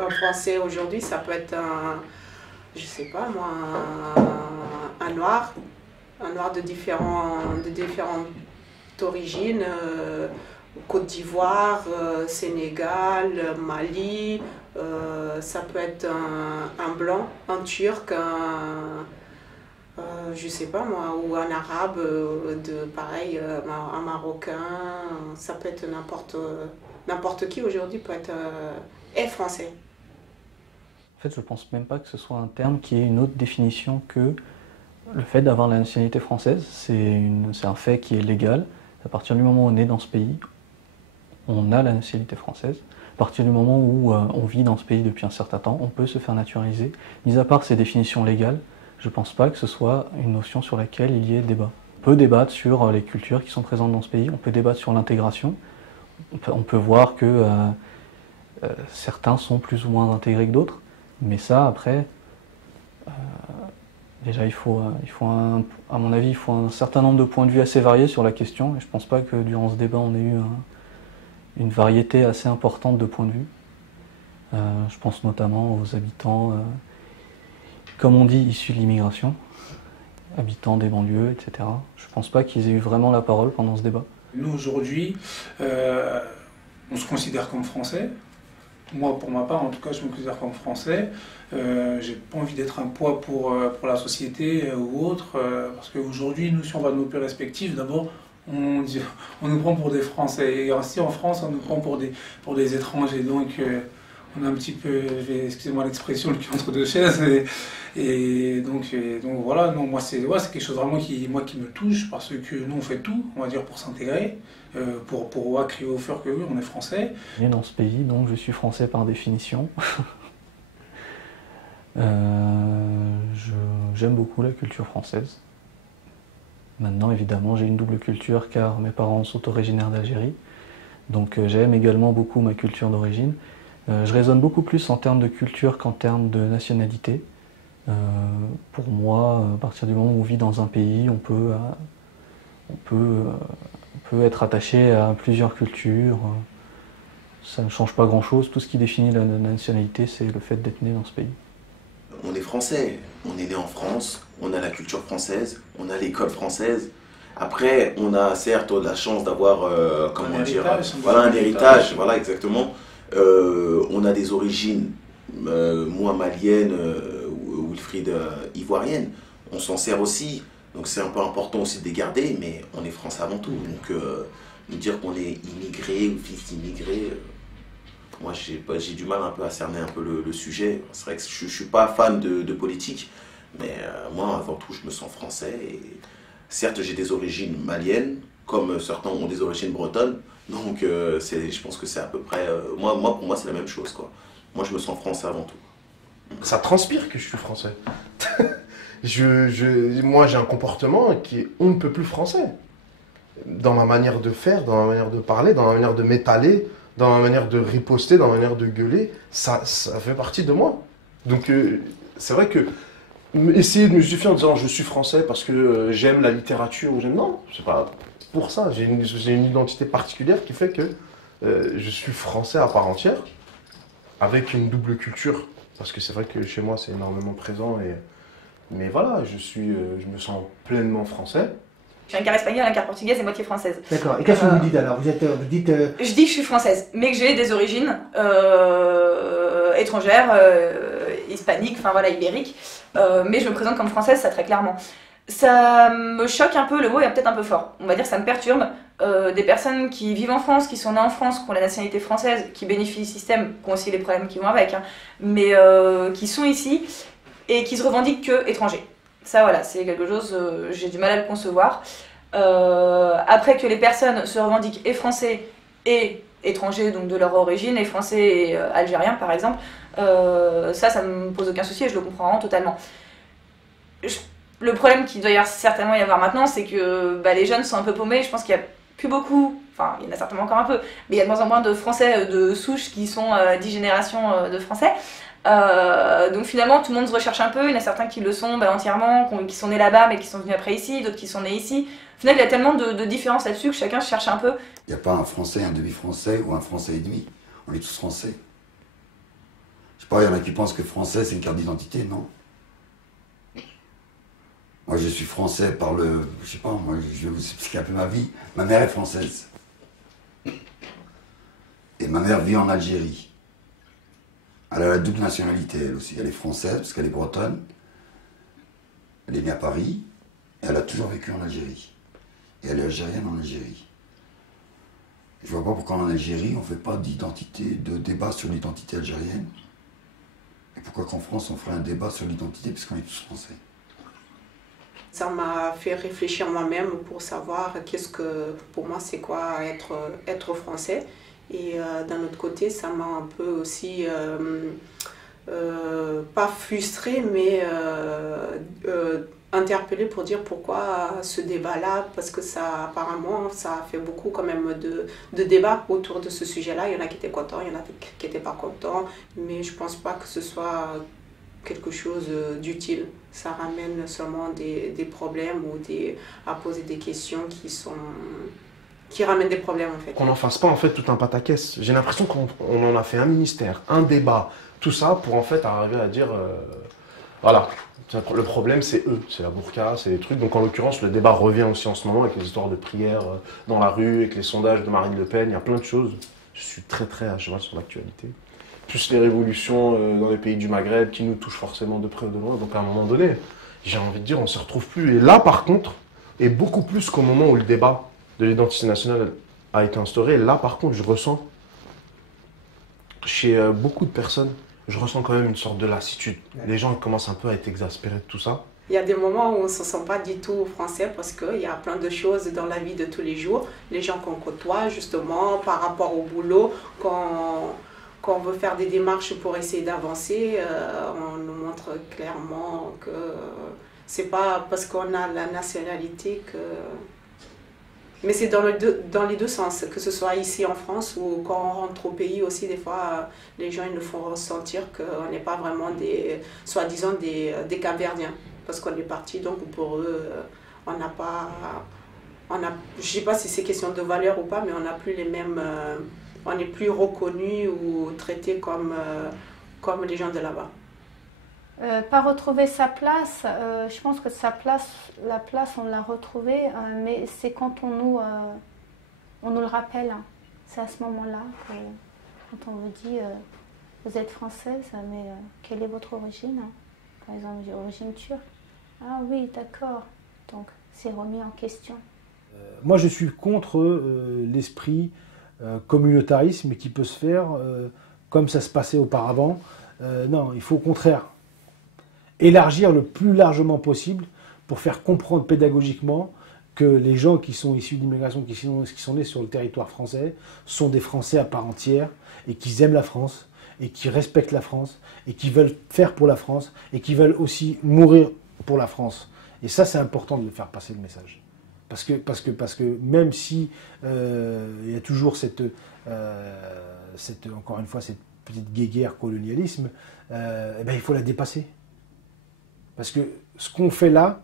Un français aujourd'hui, ça peut être je sais pas moi, un noir de différentes origines, Côte d'Ivoire, Sénégal, Mali, ça peut être un blanc, un turc, je sais pas moi, ou un arabe, pareil, un marocain, ça peut être n'importe qui aujourd'hui peut être est français. En fait, je pense même pas que ce soit un terme qui ait une autre définition que le fait d'avoir la nationalité française. C'est un fait qui est légal. À partir du moment où on est dans ce pays, on a la nationalité française. À partir du moment où on vit dans ce pays depuis un certain temps, on peut se faire naturaliser. Mis à part ces définitions légales, je ne pense pas que ce soit une notion sur laquelle il y ait débat. On peut débattre sur les cultures qui sont présentes dans ce pays, on peut débattre sur l'intégration. On peut voir que certains sont plus ou moins intégrés que d'autres, mais ça, après, déjà, à mon avis, il faut un certain nombre de points de vue assez variés sur la question, et je ne pense pas que durant ce débat, on ait eu une variété assez importante de points de vue. Je pense notamment aux habitants, comme on dit, issus de l'immigration, habitants des banlieues, etc. Je ne pense pas qu'ils aient eu vraiment la parole pendant ce débat. Nous, aujourd'hui, on se considère comme Français. Moi, pour ma part, en tout cas, je me considère comme Français. J'ai pas envie d'être un poids pour la société ou autre, parce qu'aujourd'hui, nous, si on va nos pays respectifs, d'abord, on nous prend pour des Français. Et ainsi, en France, on nous prend pour des étrangers. Donc, on a un petit peu, excusez-moi l'expression, le cul entre deux chaises. Et donc voilà, non, moi, c'est quelque chose vraiment qui me touche, parce que nous, on fait tout, on va dire, pour s'intégrer. Pour crier au fur que oui, on est français. Je suis né dans ce pays, donc je suis français par définition. J'aime beaucoup la culture française. Maintenant, évidemment, j'ai une double culture car mes parents sont originaires d'Algérie. Donc j'aime également beaucoup ma culture d'origine. Je raisonne beaucoup plus en termes de culture qu'en termes de nationalité. Pour moi, à partir du moment où on vit dans un pays, on peut être attaché à plusieurs cultures. Ça ne change pas grand-chose. Tout ce qui définit la nationalité, c'est le fait d'être né dans ce pays. On est français, on est né en France, on a la culture française, on a l'école française. Après, on a certes la chance d'avoir, un héritage, voilà exactement. On a des origines, moi maliennes, Wilfried ivoirienne. On s'en sert aussi, donc c'est un peu important aussi de les garder, mais on est français avant tout. Donc, nous dire qu'on est immigré ou fils d'immigré, moi j'ai du mal un peu à cerner un peu le sujet. C'est vrai que je ne suis pas fan de politique, mais moi avant tout je me sens français. Et certes j'ai des origines maliennes, comme certains ont des origines bretonnes, donc je pense que c'est à peu près, pour moi c'est la même chose, quoi. Moi je me sens français avant tout. Ça transpire que je suis français. Moi j'ai un comportement qui est on ne peut plus français. Dans ma manière de faire, dans ma manière de parler, dans ma manière de m'étaler, dans ma manière de riposter, dans ma manière de gueuler, ça fait partie de moi. Donc c'est vrai que essayer de me justifier en disant je suis français parce que j'aime la littérature ou j'aime... Non, c'est pas pour ça. J'ai une identité particulière qui fait que je suis français à part entière, avec une double culture. Parce que c'est vrai que chez moi c'est énormément présent. Mais voilà, je me sens pleinement français. J'ai un quart espagnol, un quart portugaise et moitié française. D'accord. Et qu'est-ce que vous dites alors? Vous dites... Je dis que je suis française, mais que j'ai des origines étrangères, hispaniques, enfin voilà, ibériques. Mais je me présente comme française, ça très clairement. Ça me choque un peu, le mot est peut-être un peu fort. On va dire que ça me perturbe. Des personnes qui vivent en France, qui sont nées en France, qui ont la nationalité française, qui bénéficient du système, qui ont aussi les problèmes qui vont avec, hein, mais qui sont ici et qui se revendiquent que étrangers. Ça voilà, c'est quelque chose, j'ai du mal à le concevoir. Après que les personnes se revendiquent et français et étrangers, donc de leur origine, et français et algériens par exemple, ça me pose aucun souci et je le comprends vraiment totalement. Le problème qu'il doit certainement y avoir maintenant, c'est que les jeunes sont un peu paumés. Je pense qu'il n'y a plus beaucoup, enfin il y en a certainement encore un peu, mais il y a de moins en moins de Français de souche qui sont 10 générations de Français. Donc finalement tout le monde se recherche un peu, il y en a certains qui le sont entièrement, qui sont nés là-bas mais qui sont venus après ici, d'autres qui sont nés ici. Au final il y a tellement de différences là-dessus que chacun cherche un peu. Il n'y a pas un Français, un demi-Français ou un Français et demi, on est tous Français. Je sais pas, il y en a qui pensent que français c'est une carte d'identité, non. Moi je suis français par le... Je sais pas, moi je vais vous expliquer un peu ma vie. Ma mère est française. Et ma mère vit en Algérie. Elle a la double nationalité elle aussi. Elle est française parce qu'elle est bretonne. Elle est née à Paris. Et elle a toujours vécu en Algérie. Et elle est algérienne en Algérie. Je vois pas pourquoi en Algérie on fait pas d'identité, de débat sur l'identité algérienne. Et pourquoi qu'en France on ferait un débat sur l'identité puisqu'on est tous français. Ça m'a fait réfléchir moi-même pour savoir pour moi c'est quoi être français. Et d'un autre côté, ça m'a un peu aussi, pas frustrée, mais interpellée pour dire pourquoi ce débat-là, parce que apparemment, ça a fait beaucoup quand même de débats autour de ce sujet-là. Il y en a qui étaient contents, il y en a qui n'étaient pas contents, mais je ne pense pas que ce soit quelque chose d'utile. Ça ramène seulement des problèmes ou à poser des questions qui ramènent des problèmes en fait. Qu'on n'en fasse pas en fait tout un pataquès. J'ai l'impression qu'on en a fait un ministère, un débat, tout ça pour en fait arriver à dire voilà, le problème c'est eux, c'est la burqa, c'est les trucs. Donc en l'occurrence le débat revient aussi en ce moment avec les histoires de prières dans la rue, avec les sondages de Marine Le Pen, il y a plein de choses. Je suis très à cheval sur l'actualité. Plus les révolutions dans les pays du Maghreb qui nous touchent forcément de près ou de loin. Donc à un moment donné, j'ai envie de dire on ne se retrouve plus. Et là par contre, et beaucoup plus qu'au moment où le débat de l'identité nationale a été instauré, là par contre je ressens chez beaucoup de personnes, je ressens quand même une sorte de lassitude. Les gens commencent un peu à être exaspérés de tout ça. Il y a des moments où on ne se sent pas du tout français parce qu'il y a plein de choses dans la vie de tous les jours. Les gens qu'on côtoie justement par rapport au boulot, quand on veut faire des démarches pour essayer d'avancer, on nous montre clairement que c'est pas parce qu'on a la nationalité que... Mais c'est dans les deux sens, que ce soit ici en France ou quand on rentre au pays aussi, des fois, les gens ils nous font ressentir qu'on n'est pas vraiment soi-disant des Cap-Verdiens. Parce qu'on est parti, donc pour eux, on n'a pas... je ne sais pas si c'est question de valeur ou pas, mais on n'a plus les mêmes... on n'est plus reconnus ou traités comme les gens de là-bas. Pas retrouver sa place, je pense que la place on l'a retrouvée, mais c'est quand on nous le rappelle. Hein. C'est à ce moment-là que quand on vous dit vous êtes française, mais quelle est votre origine? Par exemple, j'ai origine turque. Ah oui, d'accord. Donc c'est remis en question. Moi je suis contre l'esprit communautarisme qui peut se faire comme ça se passait auparavant. Non, il faut au contraire élargir le plus largement possible pour faire comprendre pédagogiquement que les gens qui sont issus d'immigration, qui sont nés sur le territoire français, sont des Français à part entière et qu'ils aiment la France et qui respectent la France et qui veulent faire pour la France et qui veulent aussi mourir pour la France. Et ça, c'est important de faire passer le message. Parce que même si il y a toujours encore une fois, cette petite guéguerre colonialisme, il faut la dépasser. Parce que ce qu'on fait là,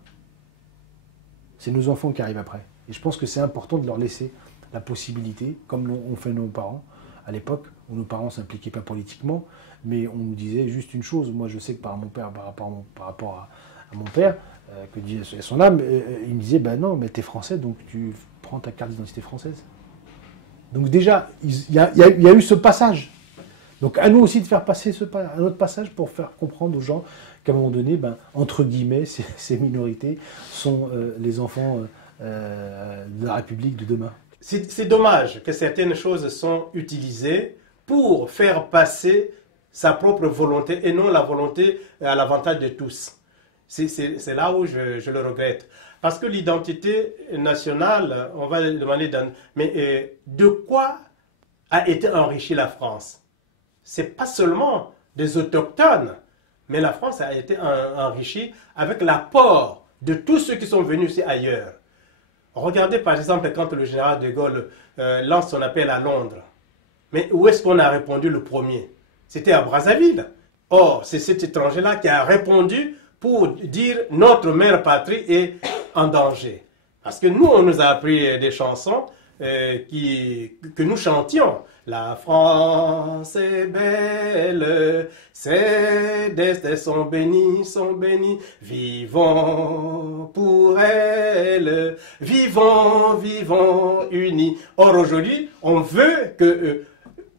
c'est nos enfants qui arrivent après. Et je pense que c'est important de leur laisser la possibilité, comme l'ont fait nos parents à l'époque, où nos parents ne s'impliquaient pas politiquement, mais on nous disait juste une chose. Moi, je sais que par rapport à mon père, que disait son âme, il me disait, ben non, mais t'es français, donc tu prends ta carte d'identité française. Donc déjà, il y a eu ce passage. Donc à nous aussi de faire passer un autre passage pour faire comprendre aux gens qu'à un moment donné, entre guillemets, ces minorités sont les enfants de la République de demain. C'est dommage que certaines choses sont utilisées pour faire passer sa propre volonté et non la volonté à l'avantage de tous. C'est là où je le regrette. Parce que l'identité nationale, on va le demander, mais de quoi a été enrichie la France? C'est pas seulement des autochtones, mais la France a été enrichie avec l'apport de tous ceux qui sont venus ici ailleurs. Regardez par exemple quand le général de Gaulle lance son appel à Londres. Mais où est-ce qu'on a répondu le premier? C'était à Brazzaville. Or, c'est cet étranger-là qui a répondu pour dire notre mère patrie est en danger. Parce que nous, on nous a appris des chansons que nous chantions. La France est belle, ses destins sont bénis, vivons pour elle, vivons, vivons unis. Or aujourd'hui, on veut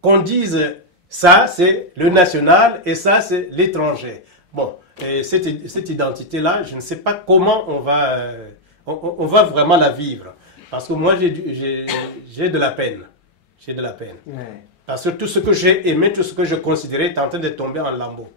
qu'on dise ça c'est le national et ça c'est l'étranger. Bon, et cette identité-là, je ne sais pas comment on va vraiment la vivre. Parce que moi, j'ai de la peine. J'ai de la peine. Ouais. Parce que tout ce que j'ai aimé, tout ce que je considérais est en train de tomber en lambeaux.